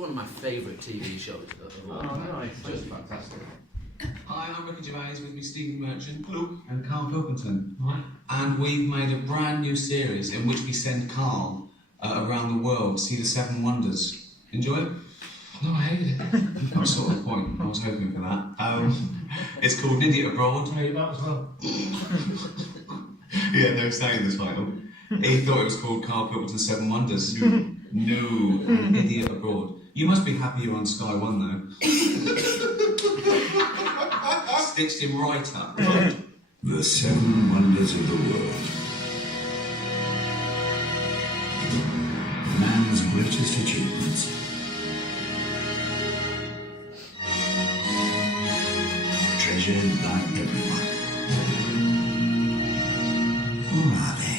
one of my favourite TV shows of all time. Nice. Just fantastic. Hi, I'm Ricky Gervais, with me Stephen Merchant. Hello. And Carl Pilkington. Hi. And we've made a brand new series in which we send Carl around the world to see the Seven Wonders. Enjoy it? No, I hated it. That was sort of the point. I was hoping for that. It's called An Idiot Abroad. I hated that as well. Yeah, they were saying the title. He thought it was called Carl Pilkington's Seven Wonders. No, An Idiot Abroad. You must be happy you're on Sky One though. Stitched him right up. The Seven Wonders of the World. Man's greatest achievements. Treasured by everyone. Or are they?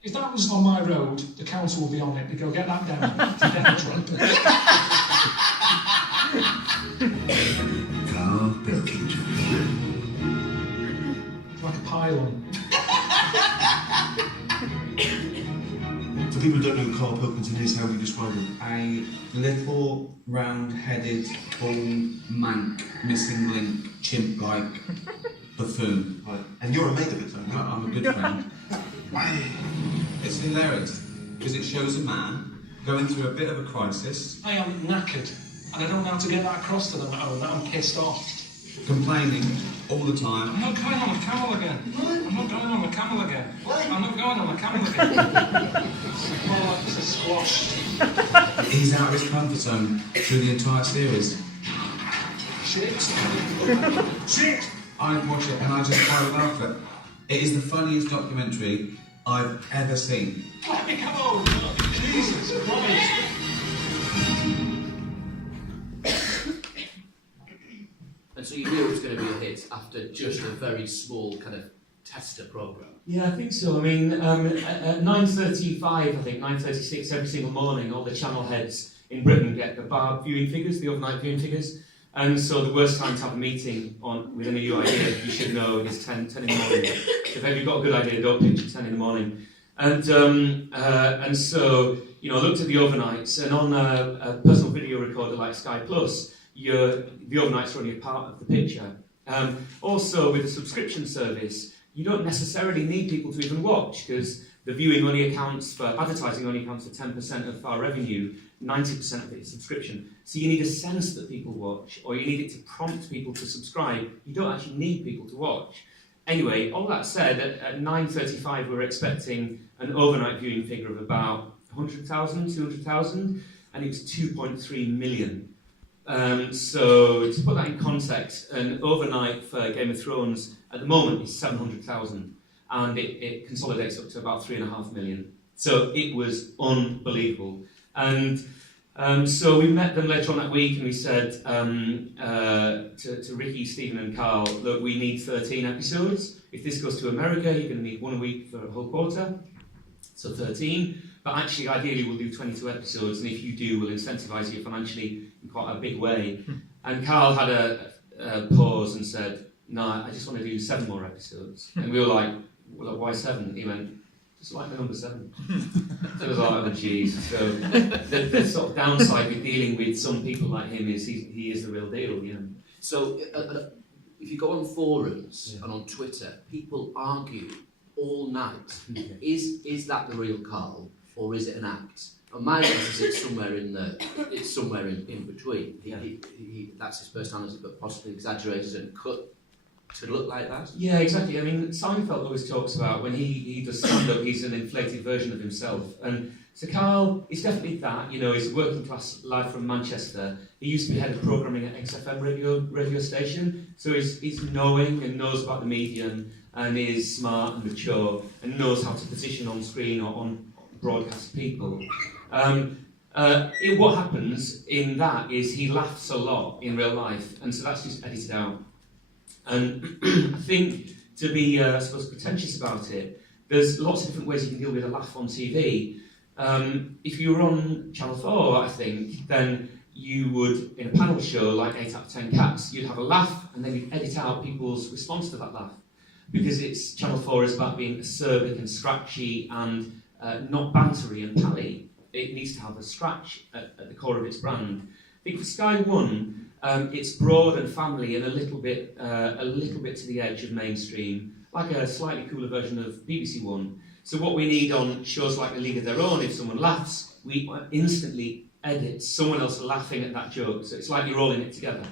If that was on my road, the council will be on it. They go, get that down. Carl Pilkington. It's like a pylon. For people who don't know who Carl Pilkington is, how would you describe him? A little, round-headed, bald, mank, missing link, chimp-like buffoon. Right. And you're a mate of it, aren't you? I'm a good friend. It's hilarious, because it shows a man going through a bit of a crisis, I am knackered, and I don't know how to get that across to them at home, that I'm pissed off. complaining all the time. I'm not going on a camel again. I'm not going on a camel again. I'm not going on a camel again. More like it's a squash. He's out of his comfort zone through the entire series. Shit. Shit. I watch it and I just cry with laughter. It is the funniest documentary I've ever seen. Let me come on. Jesus Christ. And so you knew it was going to be a hit after just a very small kind of tester programme. Yeah, I think so. I mean, at 9:35, I think, 9:36 every single morning, all the channel heads in Britain get the bar viewing figures, the overnight viewing figures. And so the worst time to have a meeting on with any new idea you should know is 10 in the morning. If you've got a good idea, don't pitch at 10 in the morning. And so, you know, I looked at the overnights, and on a personal video recorder like Sky Plus, the overnights are only a part of the picture. Also, with a subscription service, you don't necessarily need people to even watch, because the viewing only accounts for, advertising only accounts for 10% of our revenue, 90% of it is subscription. So you need a sense that people watch, or you need it to prompt people to subscribe. You don't actually need people to watch. Anyway, all that said, at 9:35 we're expecting an overnight viewing figure of about 100,000, 200,000, and it was 2.3 million. So to put that in context, an overnight for Game of Thrones at the moment is 700,000, and it consolidates up to about 3.5 million. So it was unbelievable. And so we met them later on that week, and we said to Ricky, Stephen and Carl, look, we need 13 episodes. If this goes to America, you're going to need one a week for a whole quarter, so 13. But actually, ideally, we'll do 22 episodes, and if you do, we'll incentivise you financially in quite a big way. And Carl had a pause and said, no, I just want to do 7 more episodes. And we were like, well, why 7? He went, just like the number 7. So it was like, oh, jeez. So the sort of downside with dealing with some people like him is he is the real deal, you know. So if you go on forums and on Twitter, people argue all night. Is that the real Carl, or is it an act? And my guess is it's somewhere in between. He that's his personality, but possibly exaggerated and cut to look like that. Yeah, exactly. I mean, Seinfeld always talks about when he does stand-up, he's an inflated version of himself. And so Carl is definitely that. You know, he's a working class lad from Manchester. He used to be head of programming at XFM radio station. So he's knowing and knows about the medium, and is smart and mature and knows how to position on screen or on broadcast people. What happens in that is he laughs a lot in real life, and so that's just edited out. And I think, to be, I suppose, pretentious about it, there's lots of different ways you can deal with a laugh on TV. If you were on Channel 4, I think, then you would, in a panel show like 8 out of 10 Cats, you'd have a laugh and then you'd edit out people's response to that laugh. Because Channel 4 is about being acerbic and scratchy and not bantery and pally. It needs to have a scratch at the core of its brand. I think for Sky One, it's broad and family and a little bit to the edge of mainstream, like a slightly cooler version of BBC One. So what we need on shows like A League of Their Own, if someone laughs, we instantly edit someone else laughing at that joke. So it's like you're all in it together.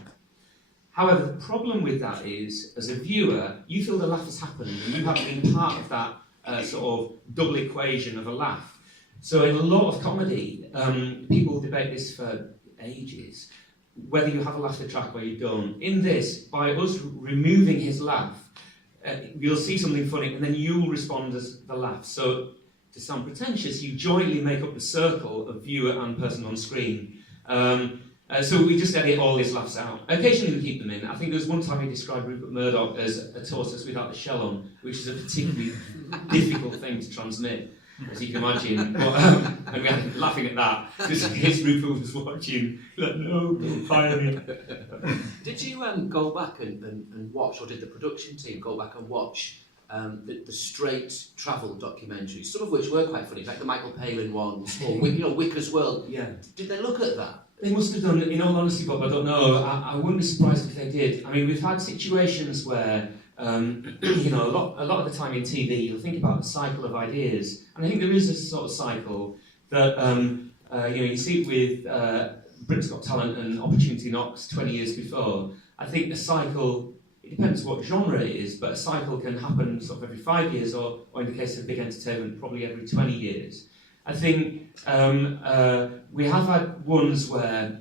However, the problem with that is, as a viewer, you feel the laugh has happened and you haven't been part of that sort of double equation of a laugh. So in a lot of comedy, people debate this for ages, whether you have a laughter track or you don't. In this, by us removing his laugh, you'll see something funny and then you'll respond as the laugh. So to sound pretentious, you jointly make up the circle of viewer and person on screen. So we just edit all his laughs out. Occasionally we keep them in. I think there was one time he described Rupert Murdoch as a tortoise without the shell on, which is a particularly difficult thing to transmit, as you can imagine. But, and we had him laughing at that, because his Rupert was watching, like, no, don't fire me. Did you go back and watch, or did the production team go back and watch the straight travel documentaries, some of which were quite funny, like the Michael Palin ones, or Wicker's World? Yeah. Did they look at that? They must have done, in all honesty, Bob, I don't know. I wouldn't be surprised if they did. I mean, we've had situations where, a lot of the time in TV, you'll think about the cycle of ideas. And I think there is a sort of cycle that, you see it with Britain's Got Talent and Opportunity Knocks 20 years before. I think the cycle, it depends what genre it is, but a cycle can happen sort of every 5 years, or in the case of big entertainment, probably every 20 years. I think we have had ones where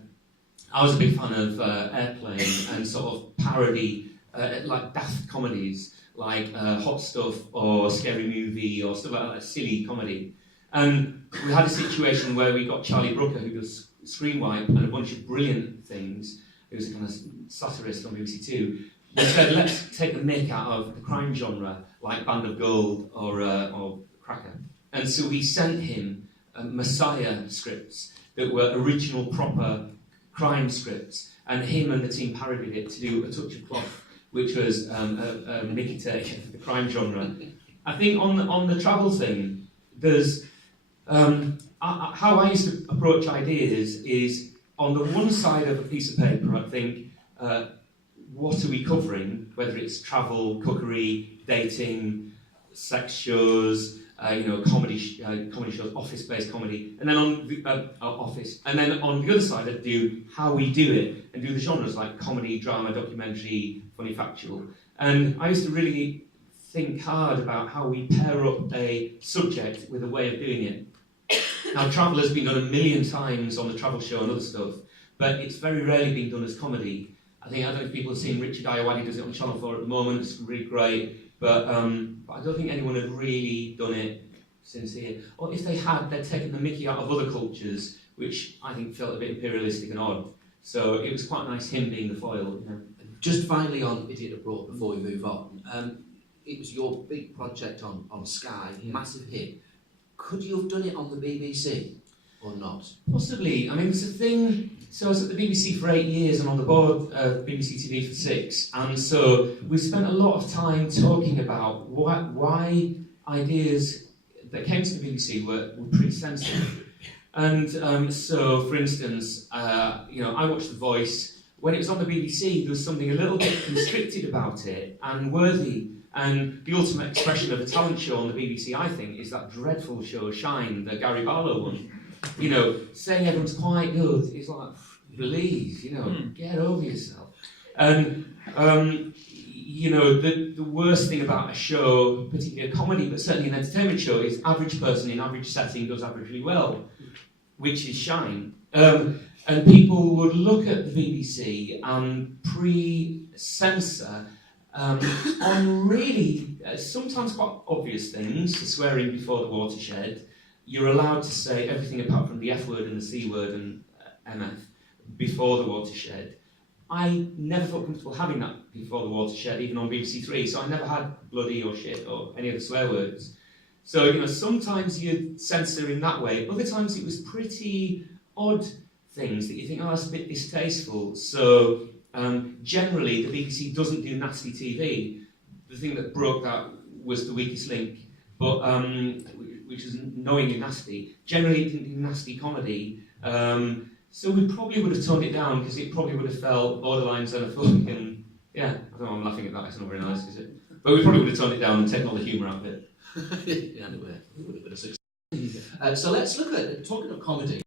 I was a big fan of Airplane and sort of parody, like daft comedies, like Hot Stuff or Scary Movie or stuff like that, silly comedy. And we had a situation where we got Charlie Brooker, who does Screenwipe and a bunch of brilliant things. He was a kind of satirist on BBC Two. We said, let's take the mick out of the crime genre, like Band of Gold or Cracker. And so we sent him Messiah scripts that were original, proper crime scripts, and him and the team parodied it to do A Touch of Cloth, which was a Mickey take of the crime genre. I think on the travel thing, there's how I used to approach ideas is, on the one side of a piece of paper, I think, what are we covering, whether it's travel, cookery, dating, sex shows, comedy shows, office-based comedy, and then on the office, and then on the other side, I'd do how we do it, and do the genres like comedy, drama, documentary, funny, factual. And I used to really think hard about how we pair up a subject with a way of doing it. Now, travel has been done a million times on the travel show and other stuff, but it's very rarely been done as comedy. I don't know if people have seen Richard Ayoade does it on Channel 4 at the moment. It's really great, but I don't think anyone had really done it since here. Or if they had, they'd taken the mickey out of other cultures, which I think felt a bit imperialistic and odd. So it was quite nice him being the foil. Just finally on Idiot Abroad before we move on, it was your big project on Sky, massive hit. Could you have done it on the BBC or not? Possibly. I mean, it's a thing. So I was at the BBC for 8 years and on the board of BBC TV for 6, and so we spent a lot of time talking about why ideas that came to the BBC were pretty sensitive. And so, for instance, I watched The Voice. When it was on the BBC, there was something a little bit constricted about it and worthy. And the ultimate expression of a talent show on the BBC, I think, is that dreadful show, Shine, the Gary Barlow one. Saying everyone's quite good is like, please, get over yourself. And, the worst thing about a show, particularly a comedy, but certainly an entertainment show, is average person in average setting does averagely well, which is Shine. And people would look at the BBC and pre-censor on really sometimes quite obvious things, swearing before the watershed. You're allowed to say everything apart from the F word and the C word and MF before the watershed. I never felt comfortable having that before the watershed, even on BBC Three, so I never had bloody or shit or any of the swear words. So, sometimes you'd censor in that way, other times it was pretty odd things that you think, that's a bit distasteful. So, generally, the BBC doesn't do nasty TV. The thing that broke that was The Weakest Link. But which is knowingly nasty, generally didn't do nasty comedy. So we probably would have toned it down because it probably would have felt borderline xenophobic and yeah, I don't know, I'm laughing at that, it's not very nice, is it? But we probably would have toned it down and taken all the humour out of it. Yeah, anyway, it would have been a success. So let's look at, talking of comedy,